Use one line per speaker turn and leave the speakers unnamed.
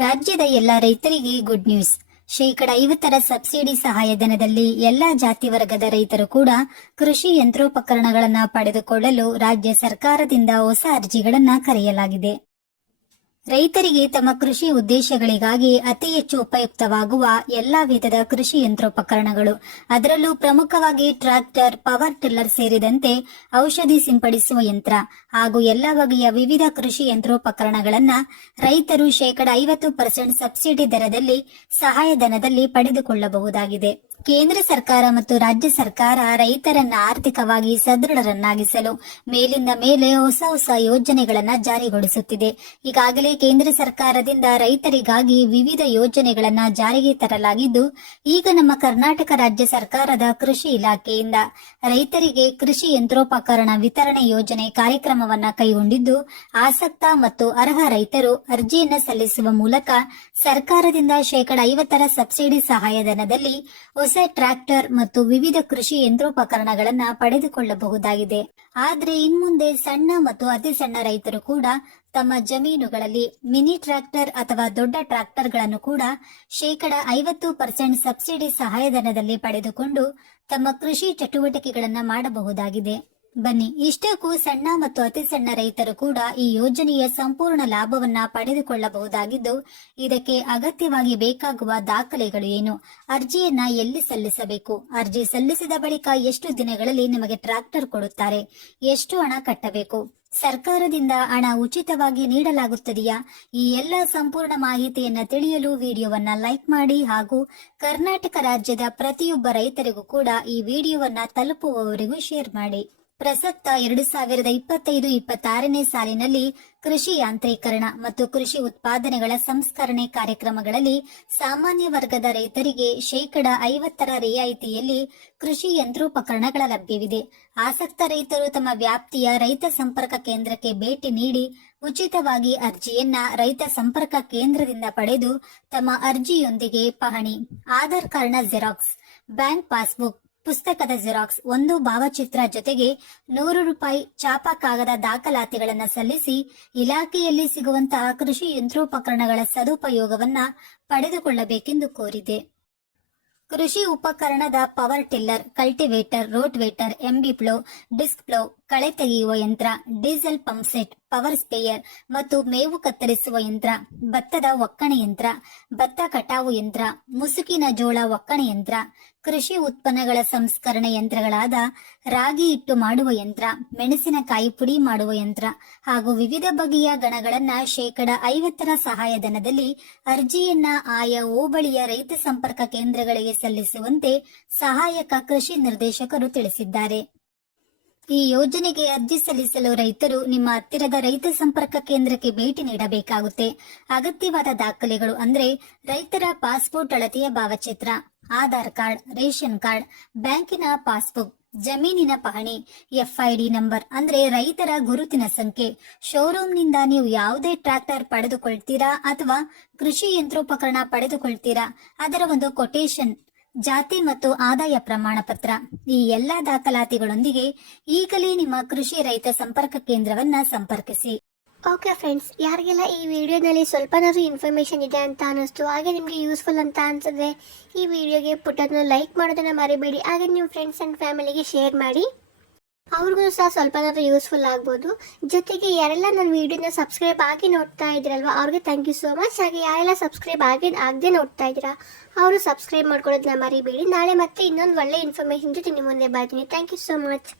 ರಾಜ್ಯದ ಎಲ್ಲ ರೈತರಿಗೆ ಗುಡ್ ನ್ಯೂಸ್ ಶೇಕಡ ಐವತ್ತರ ಸಬ್ಸಿಡಿ ಸಹಾಯಧನದಲ್ಲಿ ಎಲ್ಲಾ ಜಾತಿ ವರ್ಗದ ರೈತರು ಕೂಡ ಕೃಷಿ ಯಂತ್ರೋಪಕರಣಗಳನ್ನು ಪಡೆದುಕೊಳ್ಳಲು ರಾಜ್ಯ ಸರ್ಕಾರದಿಂದ ಹೊಸ ಅರ್ಜಿಗಳನ್ನು ಕರೆಯಲಾಗಿದೆ. ರೈತರಿಗೆ ತಮ್ಮ ಕೃಷಿ ಉದ್ದೇಶಗಳಿಗಾಗಿ ಅತಿ ಹೆಚ್ಚು ಉಪಯುಕ್ತವಾಗುವ ಎಲ್ಲಾ ವಿಧದ ಕೃಷಿ ಯಂತ್ರೋಪಕರಣಗಳು. ಅದರಲ್ಲೂ ಪ್ರಮುಖವಾಗಿ ಟ್ರಾಕ್ಟರ್ ಪವರ್ ಟಿಲ್ಲರ್ ಸೇರಿದಂತೆ ಔಷಧಿ ಸಿಂಪಡಿಸುವ ಯಂತ್ರ ಹಾಗೂ ಎಲ್ಲ ಬಗೆಯ ವಿವಿಧ ಕೃಷಿ ಯಂತ್ರೋಪಕರಣಗಳನ್ನು ರೈತರು ಶೇಕಡ ಐವತ್ತು ಪರ್ಸೆಂಟ್ ಸಬ್ಸಿಡಿ ದರದಲ್ಲಿ ಸಹಾಯಧನದಲ್ಲಿ ಪಡೆದುಕೊಳ್ಳಬಹುದಾಗಿದೆ. ಕೇಂದ್ರ ಸರ್ಕಾರ ಮತ್ತು ರಾಜ್ಯ ಸರ್ಕಾರ ರೈತರನ್ನ ಆರ್ಥಿಕವಾಗಿ ಸದೃಢರನ್ನಾಗಿಸಲು ಮೇಲಿಂದ ಮೇಲೆ ಹೊಸ ಹೊಸ ಯೋಜನೆಗಳನ್ನ ಜಾರಿಗೊಳಿಸುತ್ತಿದೆ. ಈಗಾಗಲೇ ಕೇಂದ್ರ ಸರ್ಕಾರದಿಂದ ರೈತರಿಗಾಗಿ ವಿವಿಧ ಯೋಜನೆಗಳನ್ನ ಜಾರಿಗೆ ತರಲಾಗಿದ್ದು, ಈಗ ನಮ್ಮ ಕರ್ನಾಟಕ ರಾಜ್ಯ ಸರ್ಕಾರದ ಕೃಷಿ ಇಲಾಖೆಯಿಂದ ರೈತರಿಗೆ ಕೃಷಿ ಯಂತ್ರೋಪಕರಣ ವಿತರಣೆ ಯೋಜನೆ ಕಾರ್ಯಕ್ರಮವನ್ನ ಕೈಗೊಂಡಿದ್ದು, ಆಸಕ್ತ ಮತ್ತು ಅರ್ಹ ರೈತರು ಅರ್ಜಿಯನ್ನ ಸಲ್ಲಿಸುವ ಮೂಲಕ ಸರ್ಕಾರದಿಂದ ಶೇಕಡ ಐವತ್ತರ ಸಬ್ಸಿಡಿ ಸಹಾಯಧನದಲ್ಲಿ ಹೊಸ ಟ್ರ್ಯಾಕ್ಟರ್ ಮತ್ತು ವಿವಿಧ ಕೃಷಿ ಯಂತ್ರೋಪಕರಣಗಳನ್ನ ಪಡೆದುಕೊಳ್ಳಬಹುದಾಗಿದೆ. ಆದ್ರೆ ಇನ್ಮುಂದೆ ಸಣ್ಣ ಮತ್ತು ಅತಿ ಸಣ್ಣ ರೈತರು ಕೂಡ ತಮ್ಮ ಜಮೀನುಗಳಲ್ಲಿ ಮಿನಿ ಟ್ರ್ಯಾಕ್ಟರ್ ಅಥವಾ ದೊಡ್ಡ ಟ್ರ್ಯಾಕ್ಟರ್ಗಳನ್ನು ಕೂಡ ಶೇಕಡ ಐವತ್ತು ಪರ್ಸೆಂಟ್ ಸಬ್ಸಿಡಿ ಸಹಾಯಧನದಲ್ಲಿ ಪಡೆದುಕೊಂಡು ತಮ್ಮ ಕೃಷಿ ಚಟುವಟಿಕೆಗಳನ್ನು ಮಾಡಬಹುದಾಗಿದೆ. ಬನ್ನಿ. ಇಷ್ಟಕ್ಕೂ ಸಣ್ಣ ಮತ್ತು ಅತಿ ಸಣ್ಣ ರೈತರು ಕೂಡ ಈ ಯೋಜನೆಯ ಸಂಪೂರ್ಣ ಲಾಭವನ್ನ ಪಡೆದುಕೊಳ್ಳಬಹುದಾಗಿದ್ದು, ಇದಕ್ಕೆ ಅಗತ್ಯವಾಗಿ ಬೇಕಾಗುವ ದಾಖಲೆಗಳು ಏನು? ಅರ್ಜಿಯನ್ನ ಎಲ್ಲಿ ಸಲ್ಲಿಸಬೇಕು? ಅರ್ಜಿ ಸಲ್ಲಿಸಿದ ಬಳಿಕ ಎಷ್ಟು ದಿನಗಳಲ್ಲಿ ನಿಮಗೆ ಟ್ರಾಕ್ಟರ್ ಕೊಡುತ್ತಾರೆ? ಎಷ್ಟು ಹಣ ಕಟ್ಟಬೇಕು? ಸರ್ಕಾರದಿಂದ ಹಣ ಉಚಿತವಾಗಿ ನೀಡಲಾಗುತ್ತದೆಯಾ? ಈ ಎಲ್ಲ ಸಂಪೂರ್ಣ ಮಾಹಿತಿಯನ್ನ ತಿಳಿಯಲು ವಿಡಿಯೋವನ್ನ ಲೈಕ್ ಮಾಡಿ ಹಾಗೂ ಕರ್ನಾಟಕ ರಾಜ್ಯದ ಪ್ರತಿಯೊಬ್ಬ ರೈತರಿಗೂ ಕೂಡ ಈ ವಿಡಿಯೋವನ್ನ ತಲುಪುವವರಿಗೂ ಶೇರ್ ಮಾಡಿ. ಪ್ರಸಕ್ತ ಎರಡು ಸಾವಿರದ ಇಪ್ಪತ್ತೈದು, ಇಪ್ಪತ್ತಾರನೇ ಸಾಲಿನಲ್ಲಿ ಕೃಷಿ ಯಾಂತ್ರೀಕರಣ ಮತ್ತು ಕೃಷಿ ಉತ್ಪಾದನೆಗಳ ಸಂಸ್ಕರಣೆ ಕಾರ್ಯಕ್ರಮಗಳಲ್ಲಿ ಸಾಮಾನ್ಯ ವರ್ಗದ ರೈತರಿಗೆ ಶೇಕಡ ಐವತ್ತರ ರಿಯಾಯಿತಿಯಲ್ಲಿ ಕೃಷಿ ಯಂತ್ರೋಪಕರಣಗಳ ಲಭ್ಯವಿದೆ. ಆಸಕ್ತ ರೈತರು ತಮ್ಮ ವ್ಯಾಪ್ತಿಯ ರೈತ ಸಂಪರ್ಕ ಕೇಂದ್ರಕ್ಕೆ ಭೇಟಿ ನೀಡಿ ಉಚಿತವಾಗಿ ಅರ್ಜಿಯನ್ನ ರೈತ ಸಂಪರ್ಕ ಕೇಂದ್ರದಿಂದ ಪಡೆದು ತಮ್ಮ ಅರ್ಜಿಯೊಂದಿಗೆ ಪಹಣಿ. ಆಧಾರ್ ಕಾರ್ಡ್ನ ಜೆರಾಕ್ಸ್, ಬ್ಯಾಂಕ್ ಪಾಸ್ಬುಕ್ ಪುಸ್ತಕದ ಜೆರಾಕ್ಸ್ ಒಂದು ಭಾವಚಿತ್ರ ಜೊತೆಗೆ ನೂರು ರೂಪಾಯಿ ಚಾಪ ಕಾಗದ ದಾಖಲಾತಿಗಳನ್ನು ಸಲ್ಲಿಸಿ ಇಲಾಖೆಯಲ್ಲಿ ಸಿಗುವಂತಹ ಕೃಷಿ ಯಂತ್ರೋಪಕರಣಗಳ ಸದುಪಯೋಗವನ್ನ ಪಡೆದುಕೊಳ್ಳಬೇಕೆಂದು ಕೋರಿದೆ. ಕೃಷಿ ಉಪಕರಣದ power tiller, cultivator, rotavator, MB plough disc plough ಕಳೆ ತೆಗೆಯುವ ಯಂತ್ರ, diesel pump set power sprayer ಮತ್ತು ಮೇವು ಕತ್ತರಿಸುವ ಯಂತ್ರ, ಭತ್ತದ ಒಕ್ಕಣೆ ಯಂತ್ರ, ಭತ್ತ ಕಟಾವು ಯಂತ್ರ, ಮುಸುಕಿನ ಜೋಳ ಒಕ್ಕಣೆ ಯಂತ್ರ, ಕೃಷಿ ಉತ್ಪನ್ನಗಳ ಸಂಸ್ಕರಣೆ ಯಂತ್ರಗಳಾದ ರಾಗಿ ಇಟ್ಟು ಮಾಡುವ ಯಂತ್ರ, ಮೆಣಸಿನಕಾಯಿ ಪುಡಿ ಮಾಡುವ ಯಂತ್ರ ಹಾಗೂ ವಿವಿಧ ಬಗೆಯ ಗಣಗಳನ್ನ ಶೇಕಡ ಐವತ್ತರ ಸಹಾಯಧನದಲ್ಲಿ ಅರ್ಜಿಯನ್ನ ಆಯಾ ಹೋಬಳಿಯ ರೈತ ಸಂಪರ್ಕ ಕೇಂದ್ರಗಳಿಗೆ ಸಲ್ಲಿಸುವಂತೆ ಸಹಾಯಕ ಕೃಷಿ ನಿರ್ದೇಶಕರು ತಿಳಿಸಿದ್ದಾರೆ. ಈ ಯೋಜನೆಗೆ ಅರ್ಜಿ ಸಲ್ಲಿಸಲು ರೈತರು ನಿಮ್ಮ ಹತ್ತಿರದ ರೈತ ಸಂಪರ್ಕ ಕೇಂದ್ರಕ್ಕೆ ಭೇಟಿ ನೀಡಬೇಕಾಗುತ್ತೆ. ಅಗತ್ಯವಾದ ದಾಖಲೆಗಳು ಅಂದ್ರೆ ರೈತರ ಪಾಸ್ಪೋರ್ಟ್ ಅಳತೆಯ ಭಾವಚಿತ್ರ, ಆಧಾರ್ ಕಾರ್ಡ್, ರೇಷನ್ ಕಾರ್ಡ್, ಬ್ಯಾಂಕಿನ ಪಾಸ್ಬುಕ್, ಜಮೀನಿನ ಪಹಣಿ, ಎಫ್ಐಡಿ ನಂಬರ್ ಅಂದ್ರೆ ರೈತರ ಗುರುತಿನ ಸಂಖ್ಯೆ. ಶೋರೂಮ್ನಿಂದ ನೀವು ಯಾವುದೇ ಟ್ರ್ಯಾಕ್ಟರ್ ಪಡೆದುಕೊಳ್ತೀರಾ ಅಥವಾ ಕೃಷಿ ಯಂತ್ರೋಪಕರಣ ಪಡೆದುಕೊಳ್ತೀರಾ ಅದರ ಒಂದು ಕೊಟೇಶನ್ ಜಾತಿ ಮತ್ತು ಆದಾಯ ಪ್ರಮಾಣ ಪತ್ರ. ಈ ಎಲ್ಲಾ ದಾಖಲಾತಿಗಳೊಂದಿಗೆ ಈಗಲೇ ನಿಮ್ಮ ಕೃಷಿ ರೈತ ಸಂಪರ್ಕ ಕೇಂದ್ರವನ್ನ ಸಂಪರ್ಕಿಸಿ.
ಓಕೆ ಫ್ರೆಂಡ್ಸ್ ಯಾರಿಗೆಲ್ಲ ಈ ವಿಡಿಯೋನಲ್ಲಿ ಸ್ವಲ್ಪನಾದ್ರೂ ಇನ್ಫಾರ್ಮೇಷನ್ ಇದೆ ಅಂತ ಅನಿಸ್ತು ಹಾಗೆ ನಿಮಗೆ ಯೂಸ್ಫುಲ್ ಅಂತ ಅನ್ಸಿದ್ರೆ ಈ ವಿಡಿಯೋಗೆ ಪುಟ್ಟದನ್ನ ಲೈಕ್ ಮಾಡೋದನ್ನ ಮರಿಬೇಡಿ. ಹಾಗೆ ನಿಮ್ಮ ಫ್ರೆಂಡ್ಸ್ ಅಂಡ್ ಫ್ಯಾಮಿಲಿಗೆ ಶೇರ್ ಮಾಡಿ. ಅವ್ರಿಗೂ ಸಹ ಸ್ವಲ್ಪನಾದ್ರೂ ಯೂಸ್ಫುಲ್ ಆಗ್ಬೋದು. ಜೊತೆಗೆ ಯಾರೆಲ್ಲ ನನ್ನ ವಿಡಿಯೋನ ಸಬ್ಸ್ಕ್ರೈಬ್ ಆಗಿ ನೋಡ್ತಾ ಇದ್ದೀರಲ್ವ ಅವ್ರಿಗೆ ಥ್ಯಾಂಕ್ ಯು ಸೋ ಮಚ್ ಹಾಗೆ ಯಾರೆಲ್ಲ ಸಬ್ಸ್ಕ್ರೈಬ್ ಆಗಿ, ಆಗದೆ ನೋಡ್ತಾ ಇದ್ದೀರಾ, ಅವರು ಸಬ್ಸ್ಕ್ರೈಬ್ ಮಾಡ್ಕೊಳ್ಳೋದನ್ನ ಮರಿಬೇಡಿ. ನಾಳೆ ಮತ್ತೆ ಇನ್ನೊಂದು ಒಳ್ಳೆ ಇನ್ಫಾರ್ಮೇಷನ್ ಜೊತೆ ನಿಮ್ಮ ಮುಂದೆ ಬರ್ತೀನಿ. Thank you so much